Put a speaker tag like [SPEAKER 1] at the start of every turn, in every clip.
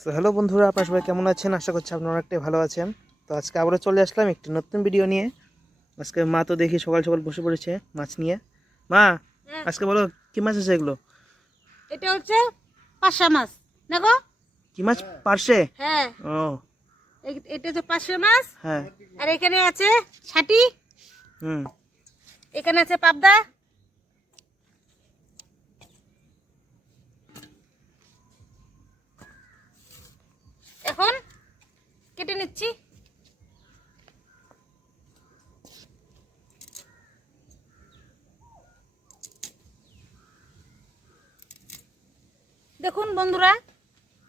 [SPEAKER 1] So hello বন্ধুরা আপনার সবাই কেমন আছেন? আশা করছি আপনারা অনেকটাই ভালো আছেন। তো আজকে আবারও চলে আসলাম একটি নতুন ভিডিও নিয়ে। আজকে মা তো দেখি সকাল সকাল বসে পড়েছে মাছ নিয়ে। মা
[SPEAKER 2] হ্যাঁ।
[SPEAKER 1] আজকে বলো কি মাছ আছে এগুলো?
[SPEAKER 2] এটা হচ্ছে পাশা মাছ। দেখো
[SPEAKER 1] কি মাছ? পার্শে?
[SPEAKER 2] হ্যাঁ।
[SPEAKER 1] ও।
[SPEAKER 2] এটা হচ্ছে পাশা মাছ।
[SPEAKER 1] হ্যাঁ।
[SPEAKER 2] আর এখানে আছে ছাটি।
[SPEAKER 1] হুম।
[SPEAKER 2] এখানে আছে পাবদা। এখন কেটে নিচ্ছি। দেখুন বন্ধুরা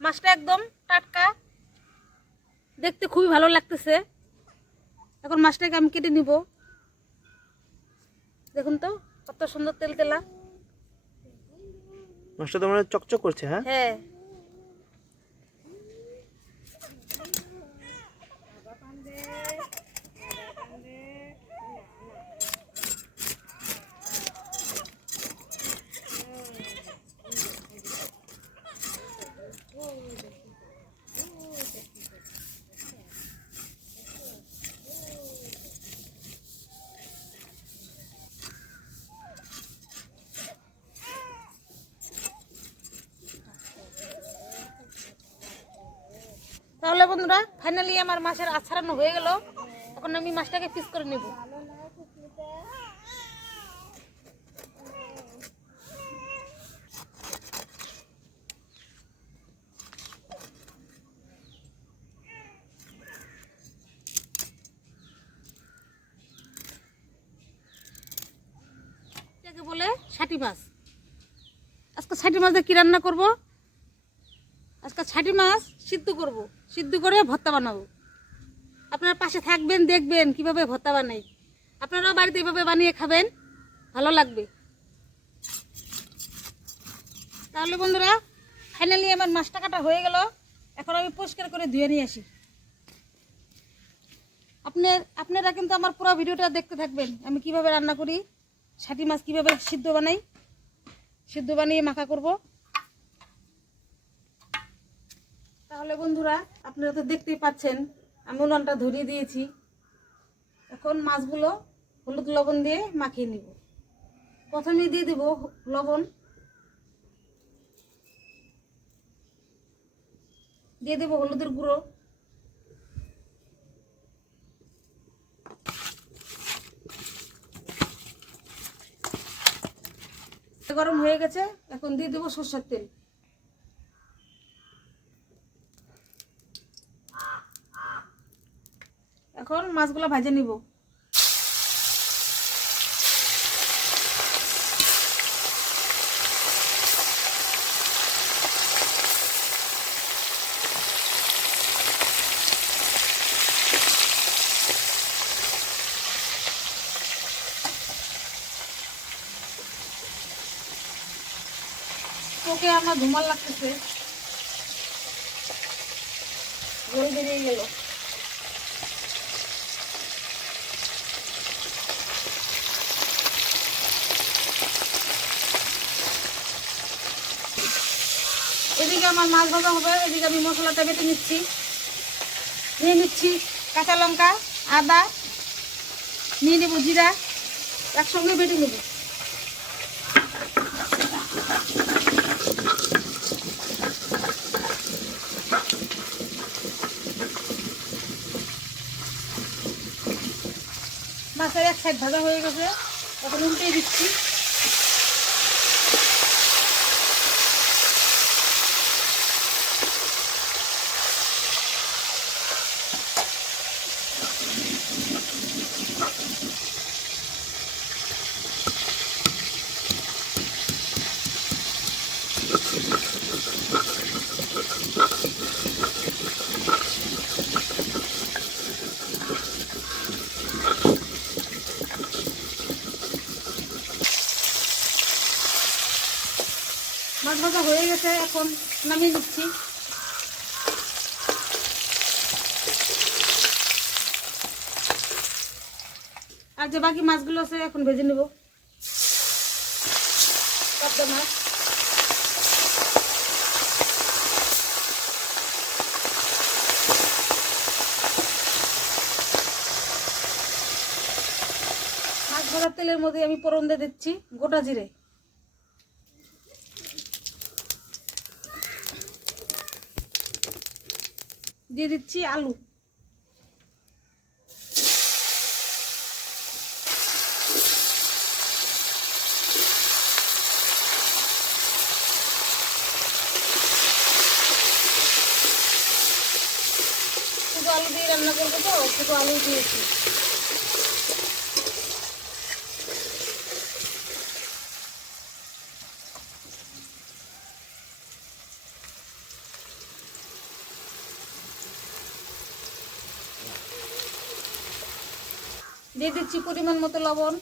[SPEAKER 2] মাছটা একদম টাটকা। দেখতে খুবই ভালো লাগতেছে। এখন মাছটাকে আমি কেটে নিব। দেখুন তো কত সুন্দর তেল তেলা
[SPEAKER 1] মাছটা তোমার চকচক করছে হ্যাঁ?
[SPEAKER 2] হ্যাঁ। বন্ধুরা ফাইনালি আমার মাছের আছাড়ানো হয়ে গেল। এখন আমি মাছটাকে পিস করে নেব। বলে ষাটি মাছ। আজকে ষাটি মাছ দিয়ে কি রান্না করব? আজকে ছাটি মাছ সিদ্ধ করব। সিদ্ধ করে ভর্তা বানাবো। আপনারা পাশে থাকবেন, দেখবেন কীভাবে ভর্তা বানাই। আপনারাও বাড়িতে এইভাবে বানিয়ে খাবেন, ভালো লাগবে। তাহলে বন্ধুরা ফাইনালি আমার মাছটা কাটা হয়ে গেল। এখন আমি পরিষ্কার করে ধুয়ে নিয়ে আসি। আপনার আপনারা কিন্তু আমার পুরো ভিডিওটা দেখতে থাকবেন। আমি কীভাবে রান্না করি ছাটি মাছ কীভাবে সিদ্ধ বানাই, সিদ্ধ বানিয়ে মাখা করব। তাহলে বন্ধুরা, আপনারা তো দেখতেই পাচ্ছেন, আমি উনানটা ধরিয়ে দিয়েছি। এখন মাছগুলো হলুদ লবণ দিয়ে মাখিয়ে নিব। প্রথমে দিয়ে দেব লবণ। দিয়ে দেব হলুদের গুঁড়ো। গরম হয়ে গেছে, এখন দিয়ে দেবো সর্ষের তেল এখন মাছগুলো ভাজে নিব। আমার ধুমাল লাগতেছে। গেল এদিকে আমার মাছ ভাজা হবে, এদিকে আমি মশলাটা বেটে নিচ্ছি। নিয়ে নিচ্ছি কাঁচা লঙ্কা, আদা, নিয়ে নেব জিরা, একসঙ্গে বেটে নেব। মাছের এক সাইড ভাজা হয়ে গেছে, এখন উল্টে দিচ্ছি। হয়েছে এখন নামিয়ে নিচ্ছি। আর যে বাকি মাছগুলো আছে, এখন ভেজে নেব। মাছ। মাছ ভাজার তেলের মধ্যে আমি পরন্দে দিচ্ছি গোটা জিরে। দিয়ে দিচ্ছি আলু। শুধু আলু দিয়ে রান্না করব তো? শুধু আলু দিয়েছি। দিয়ে দিচ্ছি পরিমাণ মতো লবণ।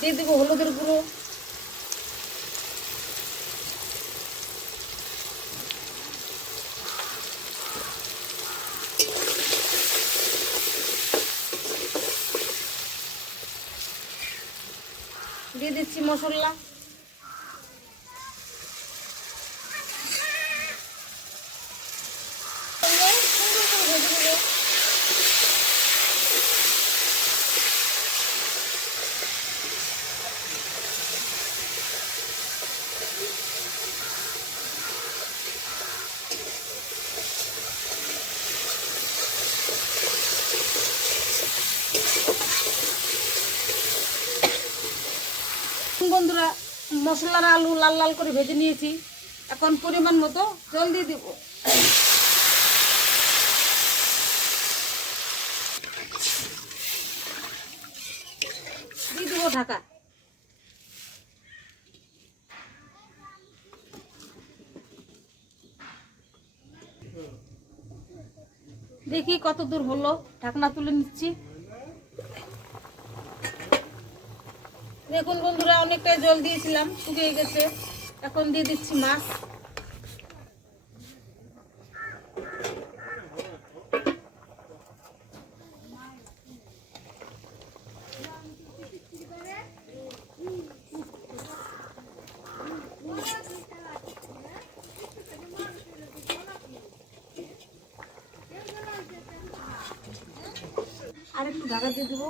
[SPEAKER 2] দিয়ে দেবো হলুদের গুঁড়ো। দিয়ে দিচ্ছি মশলা সুন্দর করে ভেজে নেব বন্ধুরা মশলার আলু লাল লাল করে ভেজে নিয়েছি। এখন পরিমাণ মতো জল দিয়ে দেবো। দিয়ে দেবো ঢাকা। দেখি কত দূর হলো। ঢাকনা তুলে নিচ্ছি। দেখুন বন্ধুরা, অনেকটাই জল দিয়েছিলাম, শুকিয়ে গেছে। এখন দিয়ে দিচ্ছি মাছ। আর একটু ঢাকা দিয়ে দেবো।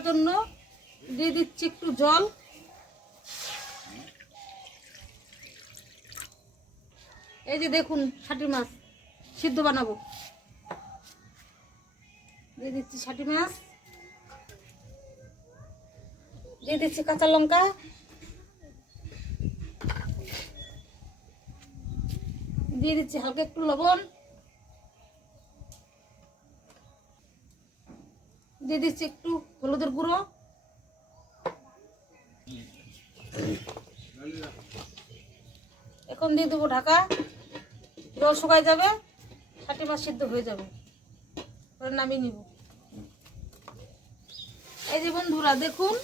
[SPEAKER 2] করার জন্য দিয়ে দিচ্ছি একটু জল। এই যে দেখুন, ছাটি মাছ সিদ্ধ বানাবো। দিয়ে দিচ্ছি ছাটি মাছ। দিয়ে দিচ্ছি কাঁচা লঙ্কা। দিয়ে দিচ্ছি হালকা একটু লবণ। দিয়ে দিচ্ছি একটু হলুদের গুঁড়ো। এখন দিয়ে দেবো ঢাকা। জল শুকায় যাবে ষাটি মাছ সিদ্ধ হয়ে যাবে। পরে নামিয়ে নিব। এই যে বন্ধুরা, দেখুন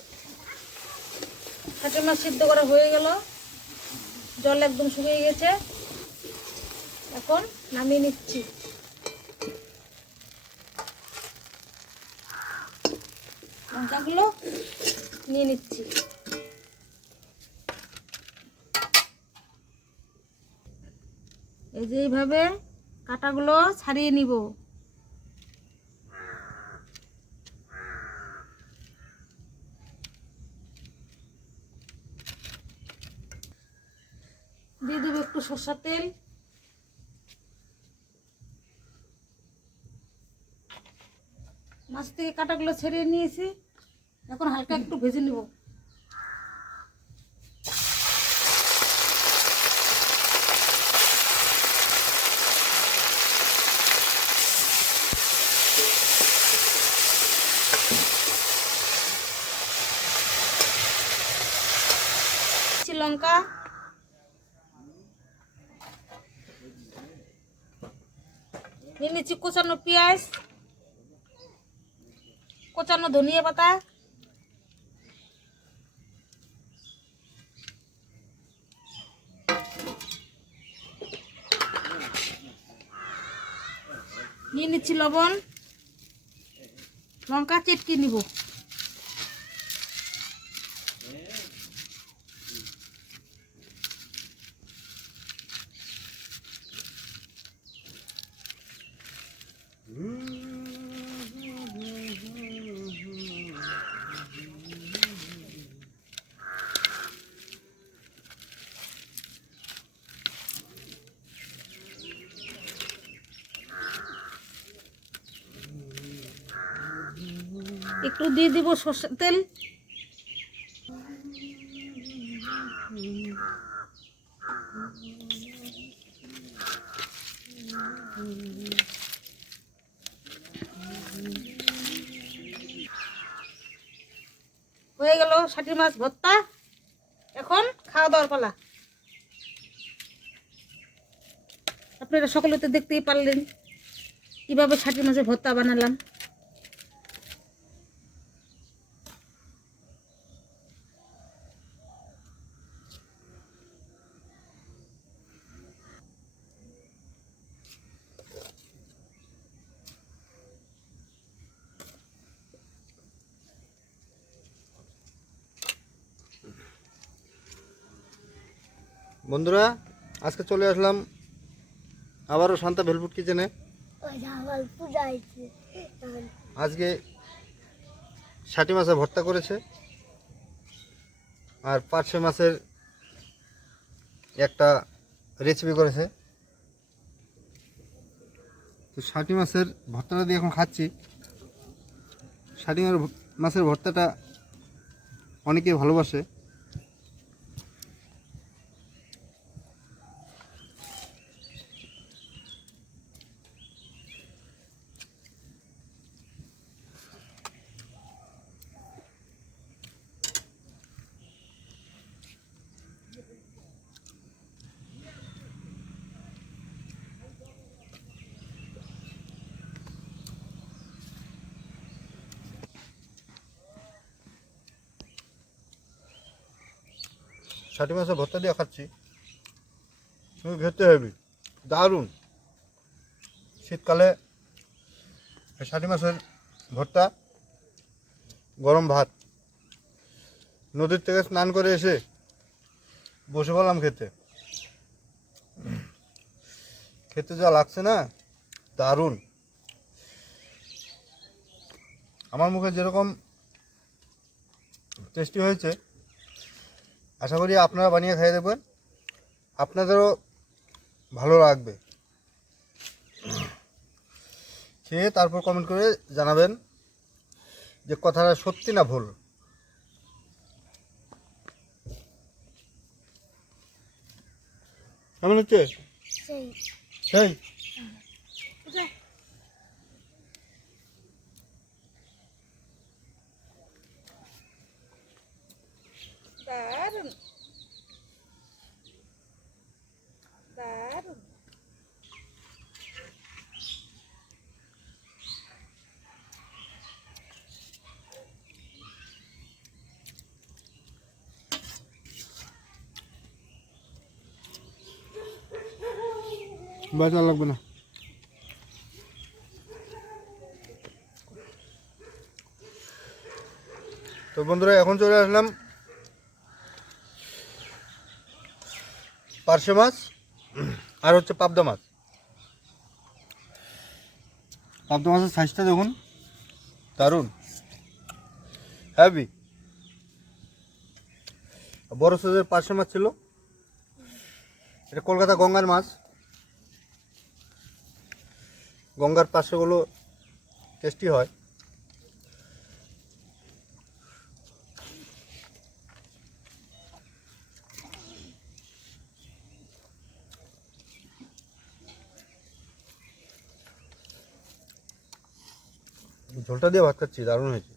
[SPEAKER 2] ষাটি মাছ সিদ্ধ করা হয়ে গেল। জল একদম শুকিয়ে গেছে। এখন নামিয়ে নিচ্ছি। লঙ্কাগুলো নিয়ে নিচ্ছি। এই যে এইভাবে কাটাগুলো ছাড়িয়ে নিব। দিয়ে দেবো একটু সর্ষার তেল। মাছ থেকে কাটাগুলো ছেড়িয়ে নিয়েছি। এখন হালকা একটু ভেজে নেব। লঙ্কা। নিয়ে নিচ্ছি কোচানো পেঁয়াজ কোচানো ধনিয়া পাতা। নিচ্ছি লবণ। লঙ্কা চেটকে নিব একটু দিয়ে দিব সর্ষের তেল। হয়ে গেল ষাটি মাছ ভর্তা। এখন খাওয়া দাওয়ার পালা। আপনারা সকলে তো দেখতেই পারলেন কীভাবে ষাটি মাছের ভর্তা বানালাম।
[SPEAKER 3] বন্ধুরা, আজকে চলে আসলাম আবারও শান্তা ভেলপুট কিচেনে আজকে ষাটি মাছের ভর্তা করেছে আর পার্শে মাছের একটা রেসিপি করেছে। তো ষাটি মাছের ভর্তাটা দিয়ে এখন খাচ্ছি। ষাটি মাছের ভর্তাটা অনেকেই ভালোবাসে। ষাটি মাছের ভর্তা দিয়ে খাচ্ছি। তুমি খেতে হবে। দারুণ। শীতকালে ষাটি মাছের ভর্তা গরম ভাত। নদীর থেকে স্নান করে এসে বসে পড়লাম খেতে। খেতে যা লাগছে না, দারুণ। আমার মুখে যেরকম টেস্টি হয়েছে আশা করি আপনারা বানিয়ে খাইয়ে দেবেন। আপনাদেরও ভালো লাগবে। খেয়ে তারপর কমেন্ট করে জানাবেন যে কথাটা সত্যি না ভুল। কেমন হচ্ছে? সেই? বাঁচা লাগবে না। তো বন্ধুরা এখন চলে আসলাম পার্শে মাছ আর হচ্ছে পাবদা মাছ। পাবদা মাছের সাইজটা দেখুন। দারুণ। হ্যাভি বড় সাইজের পার্শে মাছ ছিল। এটা কলকাতা গঙ্গার মাছ। গঙ্গার পাশেগুলো টেস্টি হয়। ঝোলটা দিয়ে ভাত খাচ্ছি দারুণ হয়েছে।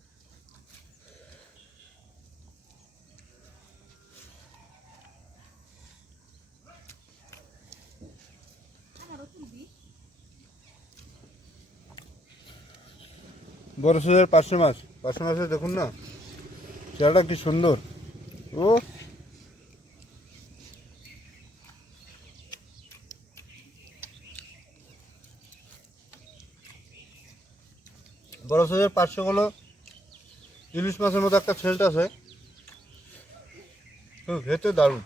[SPEAKER 3] বড় সাইজের পাঁচশো মাছ পাঁচশো মাছের দেখুন না, চেহারাটা কি সুন্দর। ও বড় সাইজের পাঁচশোগুলো ইলিশ মাছের মতো একটা ছেলট আছে। খেতে দারুণ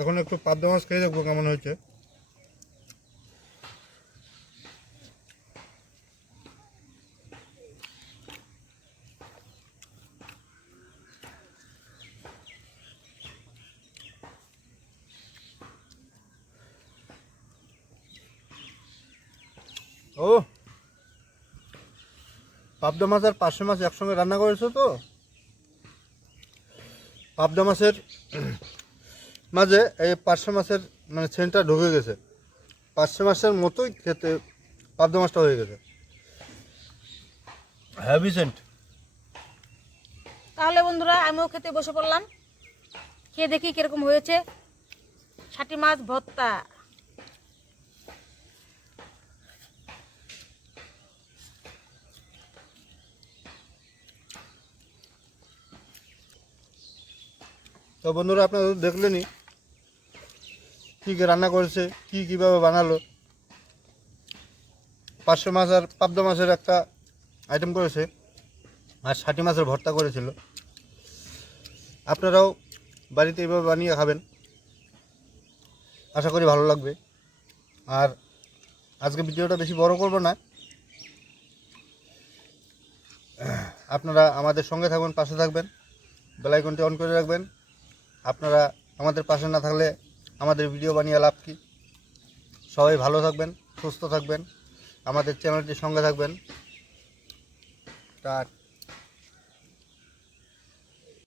[SPEAKER 3] এখন একটু পাবদা মাছ খেয়ে দেখব কেমন হয়েছে। ও, পাবদা মাছ আর পার্শে মাছ একসঙ্গে রান্না করেছ তো? পাবদা মাছের মাঝে এই পার্শে মাছের মানে সেন্টটা ঢুকে গেছে। পার্শে মাছের মতোই খেতে পাবদা মাছটা হয়ে গেছে। হ্যাভি সেন্ট
[SPEAKER 2] তাহলে বন্ধুরা আমিও খেতে বসে পড়লাম। খেয়ে দেখি কীরকম হয়েছে। ষাটি মাছ ভর্তা।
[SPEAKER 3] তো বন্ধুরা আপনারা তো দেখলেনই কী রান্না করেছে, কী কীভাবে বানালো। পাঁচশো মাছ আর পাবদা মাছের একটা আইটেম করেছে, আর ষাটি মাছের ভর্তা করেছিল। আপনারাও বাড়িতে এইভাবে বানিয়ে খাবেন। আশা করি ভালো লাগবে। আর আজকে ভিডিওটা বেশি বড় করব না। আপনারা আমাদের সঙ্গে থাকবেন পাশে থাকবেন। বেলাইকনটি অন করে রাখবেন। আপনারা আমাদের পাশে না থাকলে আমাদের ভিডিও বানিয়ে লাভ কী? সবাই ভালো থাকবেন, সুস্থ থাকবেন। আমাদের চ্যানেলটির সঙ্গে থাকবেন। টা